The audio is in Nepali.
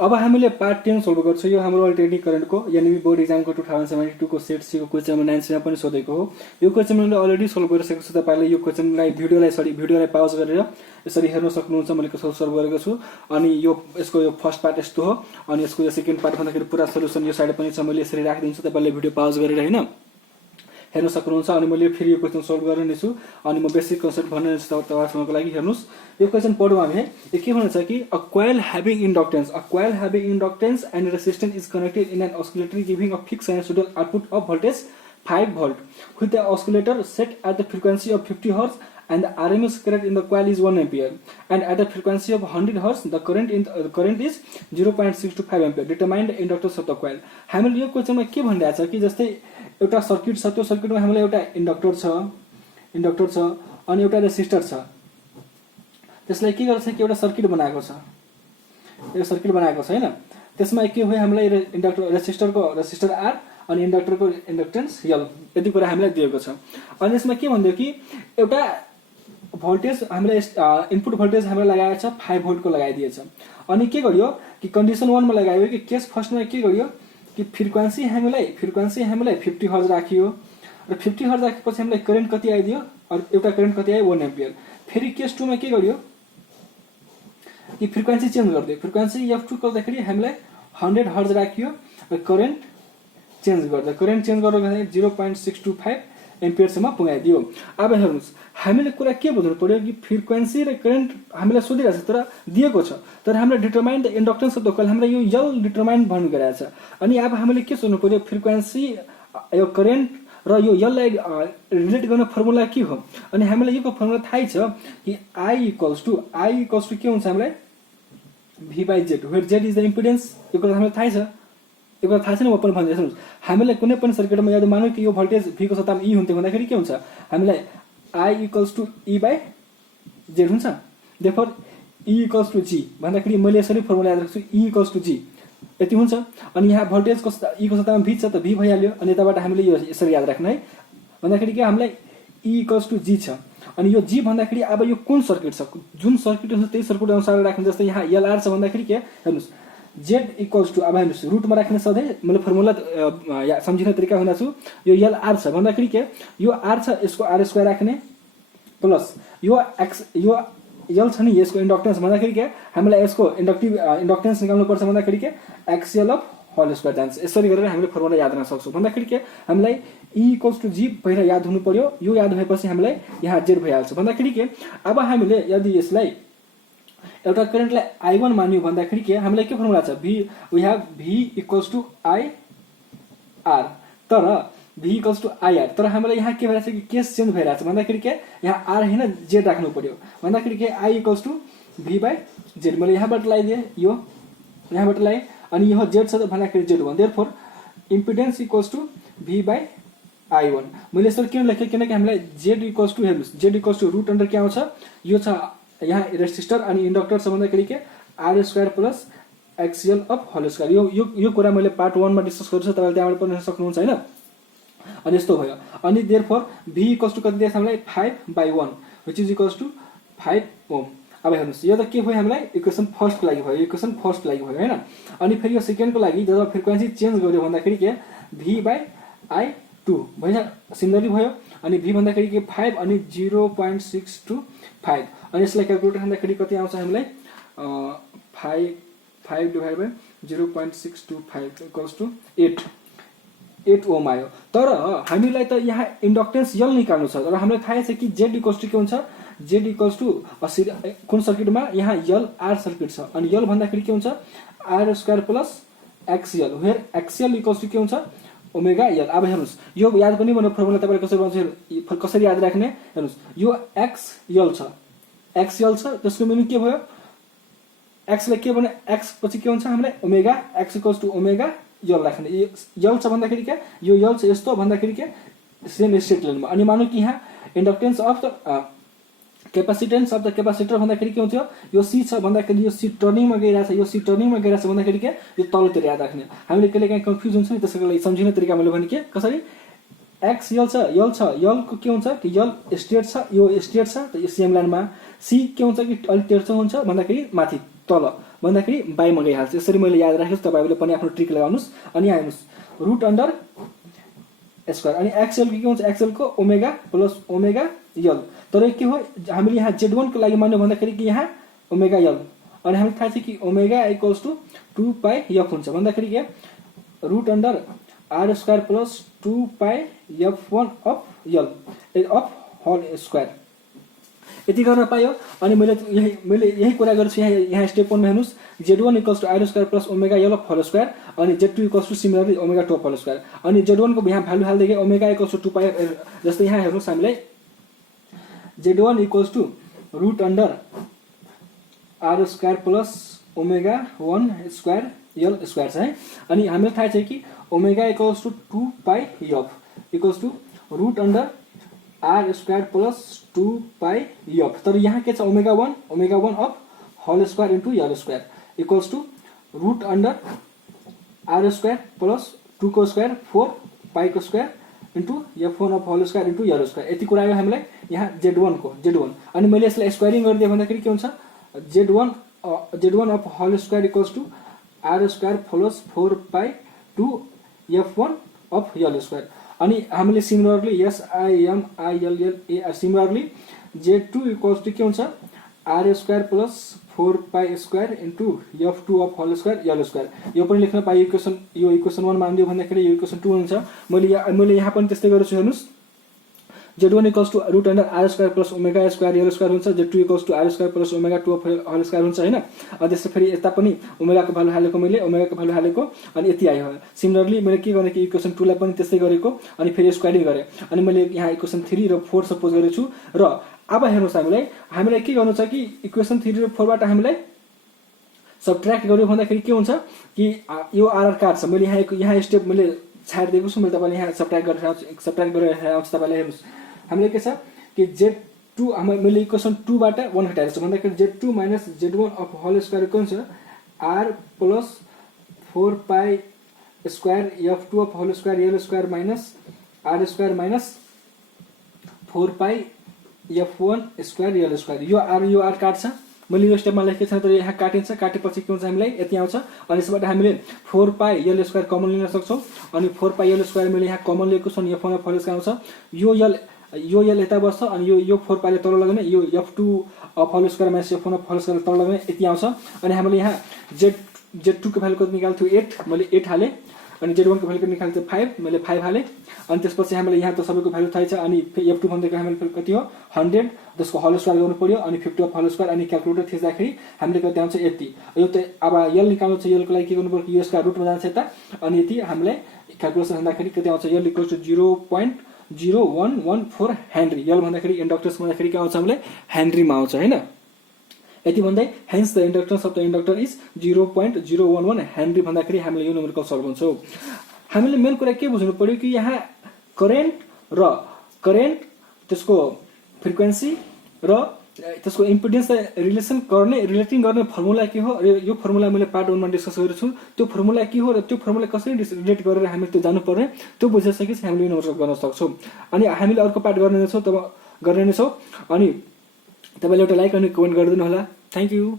अब हामीले पार्ट 10 सोल्भ गर्छौँ। यो हाम्रो अल्टरनेटिभ करेन्टको यानी बोर्ड एक्जामको 2072 को सेट सी को क्वेसन नम्बर 9 मा पनि सोधेको हो। यो क्वेसन मैले अलरेडी सोल्भ गरिसकेको छु। तपाईहरुले यो क्वेसनलाई भिडियोलाई पाउज गरेर यसरी हेर्न सक्नुहुन्छ मैले कसरी सोल्भ गरेको छु। अनि यो यसको यो फर्स्ट पार्ट यस्तो हो अनि यसको यो सेकेन्ड पार्ट भन्दाखेरि पुरा सल्युसन यो साइड पनि छ। मैले यसरी राखिदिन्छु, तपाईहरुले भिडियो पाउज गरेर हैन हेर्न सक्नुहुन्छ। अनि मैले फेरि यो क्वेसन सोल्भ गर्ने छु अनि म बेसिक कन्सेप्ट भन्ने तपाईहरुको लागि हेर्नुस्। यो क्वेसन पढौँ हामी। यो के भन्छ कि a coil having inductance and resistance is connected in an oscillator giving a fixed sinusoidal output of voltage 5 volt with the oscillator set at the frequency of 50 Hz and the RMS current in the coil is 1 ampere and at the frequency of 100 Hz the current is 0.625 ampere. Determine the inductance of the coil. हामीले यो क्वेशनमा के भनिरहेको छ कि जस्तै एउटा सर्किट छ, त्यो सर्किटमा हामीलाई एउटा इन्डक्टर छ अनि एउटा रेसिस्टर छ। त्यसलाई के गर्छ कि एउटा सर्किट बनाएको छ हैन। त्यसमा के हो हामीलाई रेसिस्टर R अनि इन्डक्टरको इन्डक्टेन्स L यति कुरा हामीलाई दिएको छ। अनि यसमा के भन्दियो कि एउटा भोल्टेज हामीलाई इनपुट भोल्टेज हामीलाई लगाएको छ 5 भोल्ट को लगाइदिएछ। अनि के गरियो कि कन्डिसन 1 मा लगायो कि केस फर्स्ट मा के गरियो कि फ्रिक्वेन्सी हामीलाई 50 हर्ज राखियो र 50 हर्ज राखेपछि हामीलाई करेन्ट कति आइदियो और एउटा करेन्ट कति आयो 1 एम्पियर। फेरि केस 2 मा के गरियो कि फ्रिक्वेन्सी चेन्ज गर्दियो। फ्रिक्वेन्सी F2 गर्दाखेरि हामीलाई 100 हर्ज राखियो र करेन्ट चेन्ज गर्दा 0.625 एम्पियर सम्म पुगाइदियो। अब हेर्नुस् हामीले कुरा के बुझ्नु पर्यो कि फ्रिक्वेन्सी र करेन्ट हामीलाई सोधिरहेको छ तर दिएको छ, तर हामीले determine the inductance of the coil हामीलाई यो L डिटरमाइन भन्नु गएको छ। अनि अब हामीले के सोध्नु पर्यो फ्रिक्वेन्सी यो करेन्ट र यो L लाई रिलेट गर्ने फर्मुला के हो। अनि हामीलाई यो फर्मुला थाहै छ कि I इक्वल्स टु के हुन्छ हामीलाई V/Z where Z is the impedance. यो कुरा हामीलाई थाहै छ। यो कुरा थाहा छैन म पनि भन्दै हेर्नुस् हामीले कुनै पनि सर्किटमा याद मानौँ कि यो भोल्टेज V को सट्टामा E हुन्थ्यो भन्दाखेरि के हुन्छ हामीलाई I इक्वल्स टु E/Z हुन्छ। Therefore E equals to G भन्दाखेरि मैले यसरी फर्मुला याद राख्छु E इक्वल्स टु G यति हुन्छ। अनि यहाँ भोल्टेज को E को सट्टामा V छ त V भइहाल्यो। अनि यताबाट हामीले यो यसरी याद राख्नु है भन्दाखेरि के हामीलाई E इक्वल्स टु G छ। अनि यो G भन्दाखेरि अब यो कुन सर्किट छ जुन सर्किट हुन्छ त्यही सर्किट अनुसार राख्नु। जस्तै यहाँ LR छ भन्दाखेरि के हेर्नुस् Z इक्वल्स टु अब हेर्नुस् रुटमा राख्ने सधैँ मैले फर्मुला सम्झिने तरिका भन्दा छु। यो LR छ भन्दाखेरि के यो R छ यसको R² राख्ने प्लस यो X यो L छ नि यसको इन्डक्टेन्स भन्दाखेरि के हामीलाई यसको इन्डक्टेन्स निकाल्नु पर्छ भन्दाखेरि के XL अफ होल स्क्वायर जान्छ। यसरी गरेर हामीले फर्मुला याद गर्न सक्छौं। भन्दाखेरि के हामीलाई E इक्वल्स टु G पहिला याद हुनु पर्यो। यो याद भएपछि हामीलाई यहाँ Z भइहाल्छ। भन्दाखेरि के अब हामीले यदि यसलाई एउटा करेन्टलाई I1 मान्यो भन्दाखेरि के हामीलाई के फर्मुला छ we have V equals to IR तर V इक्वल्स टु IR तर हामीलाई यहाँ के भइरहेछ कि केस चेन्ज भइरहेछ भन्दाखेरि के यहाँ R हैन Z राख्नु पर्यो। भन्दाखेरि के I इक्वल्स टु V/Z मैले यहाँबाट लगाइदिए यो यहाँबाट लगाए अनि यो Z छ भन्दाखेरि Z हो। Therefore impedance equals to V/I1 मैले यसरी किन लेखे किनकि हामीलाई Z इक्वल्स टु हेर्नुस् Z equals to root under के आउँछ यो छ यहाँ रेसिस्टर अनि इन्डक्टर छ भन्दाखेरि के R² plus XL of whole square. यो कुरा मैले पार्ट 1 मा डिस्कस गरेछु तपाईले त्यहाँबाट पनि हेर्न सक्नुहुन्छ हैन। अनि यस्तो भयो। अनि देयरफोर V इक्वल्स टु कति दिएछ हामीलाई 5/1 which is equals to 5 ohm. अब हेर्नुस् यो त के भयो हामीलाई इक्वेसन फर्स्ट को लागि भयो हैन। अनि फेरि यो सेकेन्ड को लागि जब फ्रिक्वेन्सी चेन्ज गर्यो भन्दाखेरि के V/I2 भयो सिमिलरली भयो। अनि V भन्दाखेरि के 5 अनि 0.625 अनि यसलाई क्याल्कुलेट गर्दाखेरि कति आउँछ हामीलाई 5 divide by 0.625 equals to 8 ohm आयो। तर हामीलाई त यहाँ इन्डक्टेन्स L निकाल्नु छ तर हामीलाई थाहा छ कि Z इक्वल्स टु के हुन्छ Z इक्वल्स टु कुन सर्किटमा यहाँ LR सर्किट छ अनि L भन्दाखेरि के हुन्छ R² plus XL where XL equals to के हुन्छ ओमेगा L। अब हेर्नुस् यो याद पनि भने फर्मुला तपाईले कसरी याद राख्ने हेर्नुस् यो XL छ त्यसको मिनिङ के भयो x लाई के भने x पछि के हुन्छ हामीलाई omega x equals to omega L राख्ने। L छ भन्दाखेरि के यो L छ यस्तो भन्दाखेरि के सेम स्टेट लाइनमा। अनि मानौ कि यहाँ inductance of the capacitance of the capacitor भन्दाखेरि के हुन्थ्यो यो C छ भन्दाखेरि यो C टर्निङमा गइराछ यो C टर्निङमा गइराछ भन्दाखेरि के यो तलतिर याद राख्ने। हामीले कहिले काहीँ कन्फ्युज हुन्छ नि त्यसैको लागि सम्झिने तरिका मैले भने के कसरी x L को के हुन्छ कि L स्टेट छ यो स्टेट छ त यो सेम लाइनमा C के हुन्छ कि अलि तेर्सो हुन्छ भन्दाखेरि माथि तल भन्दाखेरि बाईमा गइहाल्छ। यसरी मैले याद राखेँ, तपाईहरुले पनि आफ्नो ट्रिक लगाउनुस्। अनि यहाँ हेर्नुस् रुट अन्डर स्क्वायर अनि एक्सएल के हुन्छ, एक्सएल को ओमेगा प्लस ओमेगा यल। तर के हो हामीले यहाँ z1 को लागि मान्यो भन्दाखेरि कि यहाँ ओमेगा यल अनि हामीलाई थाहा छ कि omega equals to 2 pi f हुन्छ भन्दाखेरि के root under r square plus 2 pi f1 of L of whole square. यति गर्न पायो। अनि मैले यही कुरा गर्छु यहाँ स्टेप 1 मा हेर्नुस् z1 equals to r square plus omega L of whole square अनि z2 equals to similarly omega 2 of whole square. अनि z1 को यहाँ भ्यालु हाल्दै गए ओमेगा इक्वल्स टु 2 पाई जस्तै यहाँ हेर्नुस् हामीले z1 equals to root under r square plus omega 1 square L square छ है। अनि हामीलाई थाहा छ कि omega equals to 2 pi f equals to root under r square plus 2 pi f। तर यहाँ के छ omega 1 of whole square into L square equals to root under r square plus 2 को स्क्वायर 4 पाई को square into f1 of whole square into L square. यति कुरा आयो हामीलाई यहाँ z1 अनि मैले यसलाई स्क्वायरिङ गरिदिए भन्दाखेरि के हुन्छ z1 of whole square equals to r square plus 4 pi to f1 of L square. अनि हामीले similarly similarly z2 equals to के हुन्छ r square plus 4 pi square into f2 of whole square L square. यो पनि लेख्न पाइयो इक्वेसन, यो इक्वेसन 1 मानिदियो भन्दाखेरि यो इक्वेसन 2 हुन्छ। मैले यहाँ पनि त्यस्तै गर्छु हेर्नुस् z1 equals to root under r square plus omega square L square हुन्छ, z2 equals to r square plus omega 2 of whole square हुन्छ हैन। अनि त्यसै फेरि यता पनि ओमेगाको भ्यालु हालेको मैले ओमेगाको भ्यालु हालेको अनि यति आयो। सिमिलरली मैले के गर्ने कि इक्वेसन 2 लाई पनि त्यस्तै गरेको अनि फेरि स्क्वायरिङ गरे अनि मैले यहाँ इक्वेसन 3 र 4 सपोज गरेछु। र अब हेर्नुस् हामीलाई के गर्नु छ कि इक्वेसन 3 र 4 बाट हामीलाई सबट्र्याक्ट गर्यो भन्दाखेरि के हुन्छ कि यो आरआर काट्छ। मैले यहाँ स्टेप मैले छाडिदिएको छु, मैले तपाईलाई यहाँ सबट्र्याक्ट गरेर आउँछ। तपाईलाई हेर्नुस् हामीले के छ कि z2 मैले इक्वेसन 2 बाट 1 हटाएको छु भन्दाखेरि z2 minus z1 of whole square के हुन्छ r plus 4 pi square f2 of whole square L square minus r square minus 4 pi f1 square L square. यो r काट्छ। मैले यो स्टेपमा लेखेको छैन तर यहाँ काटिन्छ। काटेपछि के हुन्छ हामीलाई यति आउँछ अनि यसबाट हामीले 4 पाई यल स्क्वायर कमन लिन सक्छौं अनि 4 पाई यल स्क्वायर मैले यहाँ कमन लिएको छु अनि f1 अफ होल स्क्वायर आउँछ। यो यल यता बस्छ अनि यो 4 पाई ले तल लगाउने यो f2 of whole square minus f1 of whole square तल लगाउने यति आउँछ। अनि हामीले यहाँ z2 को भ्यालु कति निकाल्थ्यो 8 मैले 8 हाले अनि z1 को भ्यालु कति निकाल्थ्यो 5 मैले 5 हाले। अनि त्यसपछि हामीले यहाँ त सबैको भ्यालु थाहै छ अनि f2 भन्दैको हामीले कति हो 100 त्यसको होल स्क्वायर गर्नु पर्यो अनि 50 अफ होल स्क्वायर अनि क्याल्कुलेटर थिच्दाखेरि हामीले कति आउँछ 80। यो त अब यल निकाल्नु छ, यल को लागि के गर्नु पर्यो यो यसका रुटमा जान्छ यता अनि यति हामीले क्याल्कुलेसन गर्दाखेरि कति आउँछ यल इक्वल्स टु 0.0114 हेनरी। यल भन्दाखेरि इन्डक्टन्स भन्दाखेरि के आउँछ हामीले हेनरीमा आउँछ हैन। यति भन्दै hence the inductance of the inductor is 0.011 henry भन्दाखेरि हामीले यो न्युमेरिकल सल्भ हुन्छौ। हामीले मेन कुरा के बुझ्नु पर्यो कि यहाँ करेन्ट त्यसको फ्रिक्वेन्सी र त्यसको इम्पिडेन्स रिलेटिङ गर्ने फर्मुला के हो। यो फर्मुला मैले पार्ट 1 मा डिस्कस गरेको छु। त्यो फर्मुला के हो र त्यो फर्मुला कसरी रिलेट गरेर हामीले त्यो जान्नु पर्ने त्यो बुझिसकेपछि हामीले यो नम्बर गर्न सक्छौं। अनि हामीले अर्को पार्ट गर्ने नै छौं अनि तपाईले एउटा लाइक अनि कमेन्ट गरिदिनु होला। Thank you.